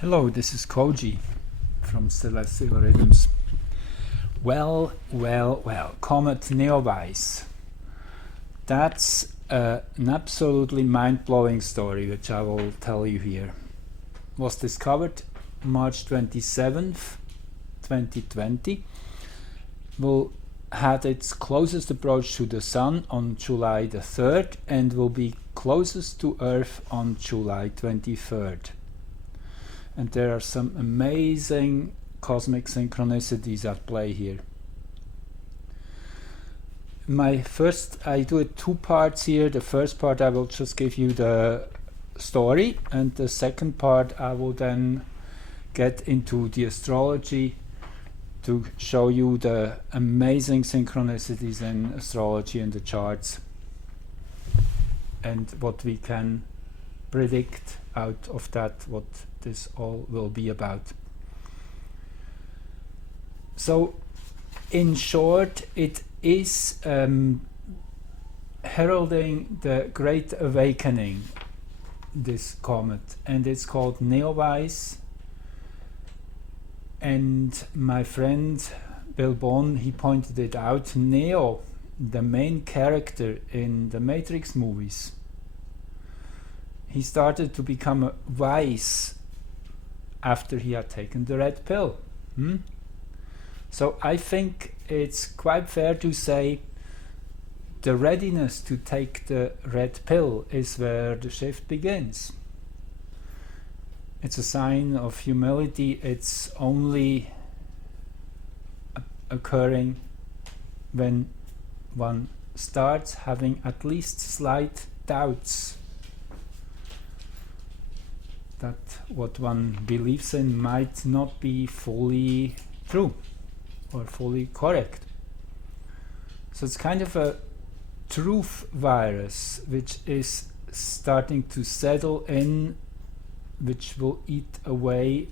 Hello, this is Koji from Celestial Rhythms. Well, Comet NEOWISE. That's an absolutely mind-blowing story, which I will tell you here. Was discovered March 27th, 2020. Will had its closest approach to the Sun on July the 3rd and will be closest to Earth on July 23rd. And there are some amazing cosmic synchronicities at play here. I do it two parts here. The first part I will just give you the story, and the second part I will then get into the astrology to show you the amazing synchronicities in astrology and the charts and what we can predict out of that, what this all will be about. So in short, it is heralding the Great Awakening, this comet, and it's called NEOWISE. And my friend Bill Bond, he pointed it out. Neo, the main character in the Matrix movies, he started to become wise after he had taken the red pill. So I think it's quite fair to say the readiness to take the red pill is where the shift begins. It's a sign of humility. It's only occurring when one starts having at least slight doubts that what one believes in might not be fully true or fully correct. So it's kind of a truth virus which is starting to settle in, which will eat away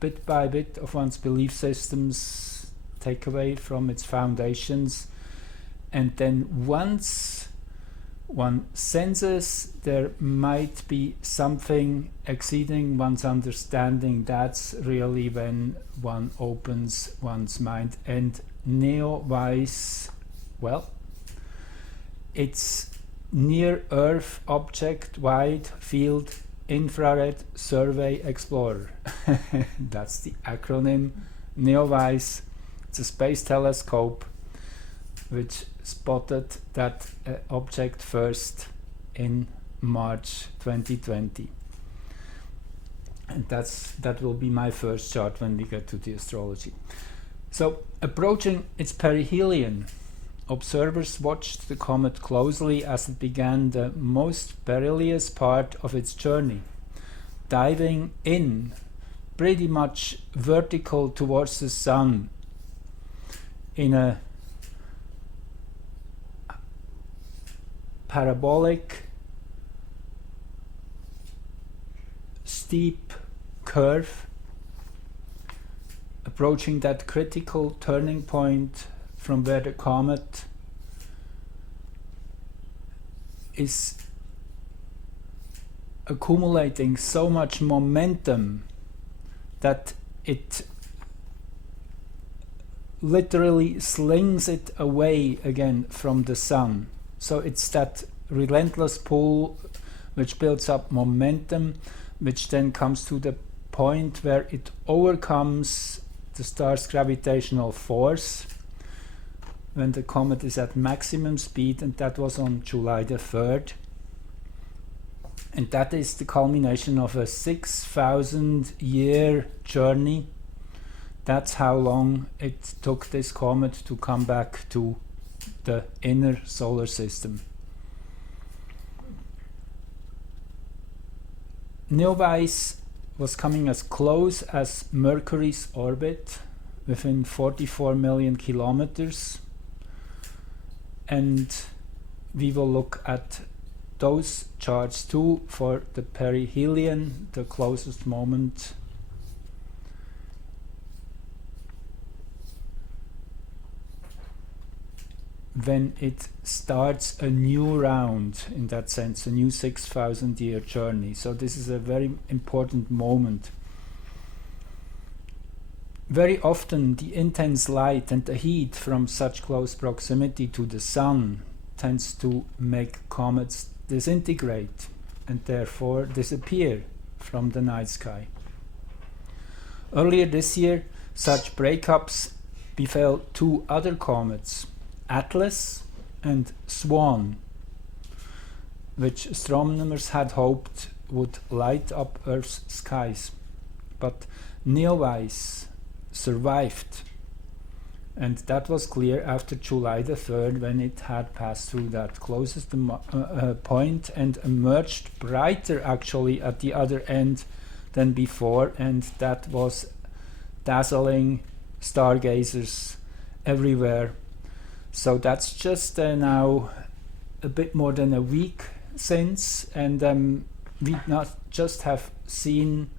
bit by bit of one's belief systems, take away from its foundations, and then once one senses there might be something exceeding one's understanding, that's really when one opens one's mind. And NEOWISE, well, it's Near Earth Object Wide Field Infrared Survey Explorer. That's the acronym NEOWISE. It's a space telescope which spotted that object first in March 2020. And that will be my first chart when we get to the astrology. So, approaching its perihelion, observers watched the comet closely as it began the most perilous part of its journey, diving in pretty much vertical towards the Sun in a parabolic steep curve, approaching that critical turning point from where the comet is accumulating so much momentum that it literally slings it away again from the Sun. So it's that relentless pull which builds up momentum, which then comes to the point where it overcomes the star's gravitational force when the comet is at maximum speed, and that was on July the 3rd. And that is the culmination of a 6,000 year journey. That's how long it took this comet to come back to the inner solar system. NEOWISE was coming as close as Mercury's orbit, within 44 million kilometers, and we will look at those charts too for the perihelion, the closest moment. When it starts a new round, in that sense, a new 6,000 year journey. So this is a very important moment. very often the intense light and the heat from such close proximity to the sun tends to make comets disintegrate and therefore disappear from the night sky. Earlier this year, such breakups befell 2 other comets, Atlas and Swan, which astronomers had hoped would light up Earth's skies. But NEOWISE survived, and that was clear after July the 3rd, when it had passed through that closest point and emerged brighter actually at the other end than before, and that was dazzling stargazers everywhere. So that's just now a bit more than a week since, and we not just have seen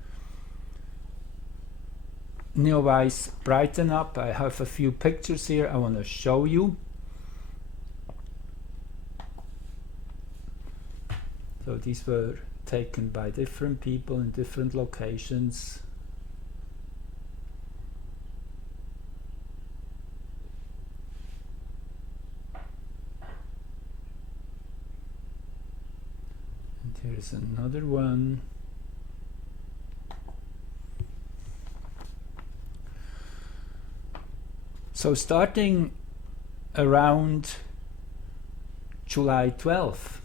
NEOWISE brighten up. I have a few pictures here I want to show you. So these were taken by different people in different locations. And here's another one. So starting around July 12th,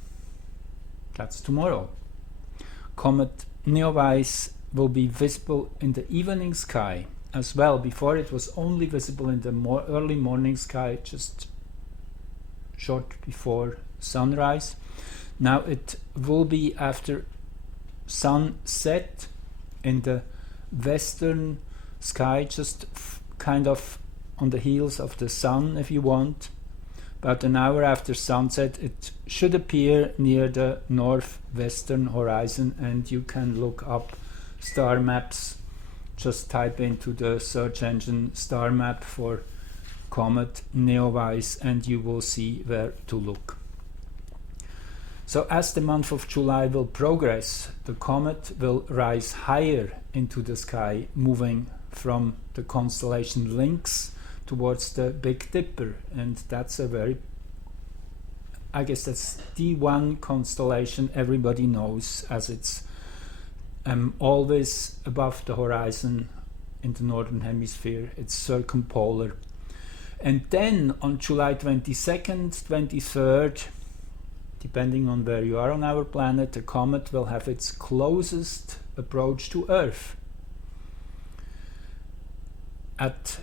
that's tomorrow, Comet NEOWISE will be visible in the evening sky as well. Before it was only visible in the early morning sky, just short before sunrise. Now it will be after sunset in the western sky, just kind of on the heels of the sun, if you want. About an hour after sunset, it should appear near the northwestern horizon, and you can look up star maps. Just type into the search engine star map for Comet NEOWISE and you will see where to look. So as the month of July will progress, the comet will rise higher into the sky, moving from the constellation Lynx towards the Big Dipper, and that's I guess that's the one constellation everybody knows, as it's always above the horizon in the northern hemisphere. It's circumpolar. And then on July 22nd, 23rd, depending on where you are on our planet, the comet will have its closest approach to Earth at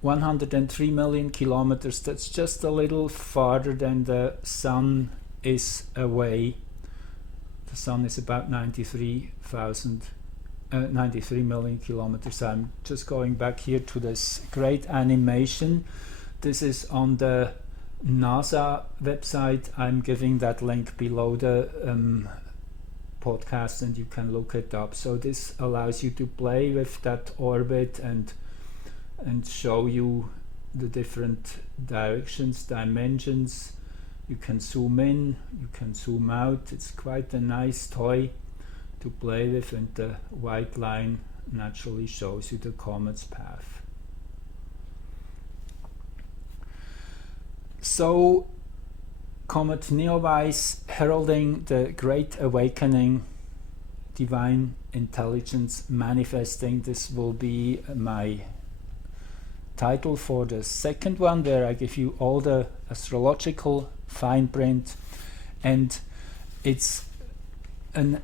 103 million kilometers. That's just a little farther than the sun is away. The sun is about 93 million kilometers. I'm just going back here to this great animation. This is on the NASA website. I'm giving that link below the podcast and you can look it up. So this allows you to play with that orbit and show you the different directions, dimensions. You can zoom in, you can zoom out. It's quite a nice toy to play with, and the white line naturally shows you the comet's path. So Comet NEOWISE, heralding the great awakening, divine intelligence manifesting. This will be my title for the second one, where I give you all the astrological fine print, and it's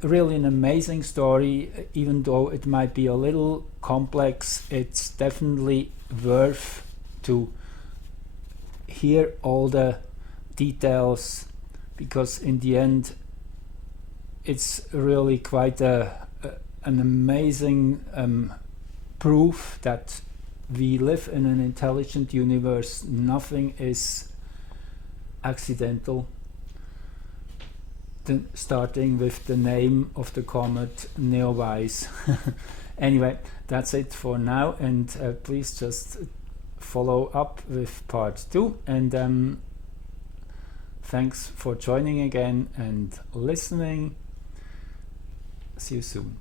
really an amazing story. Even though it might be a little complex, it's definitely worth to hear all the details, because in the end it's really quite an amazing proof that we live in an intelligent universe. Nothing is accidental. Starting with the name of the comet, NEOWISE. Anyway, that's it for now, and please just follow up with part 2, and thanks for joining again and listening. See you soon.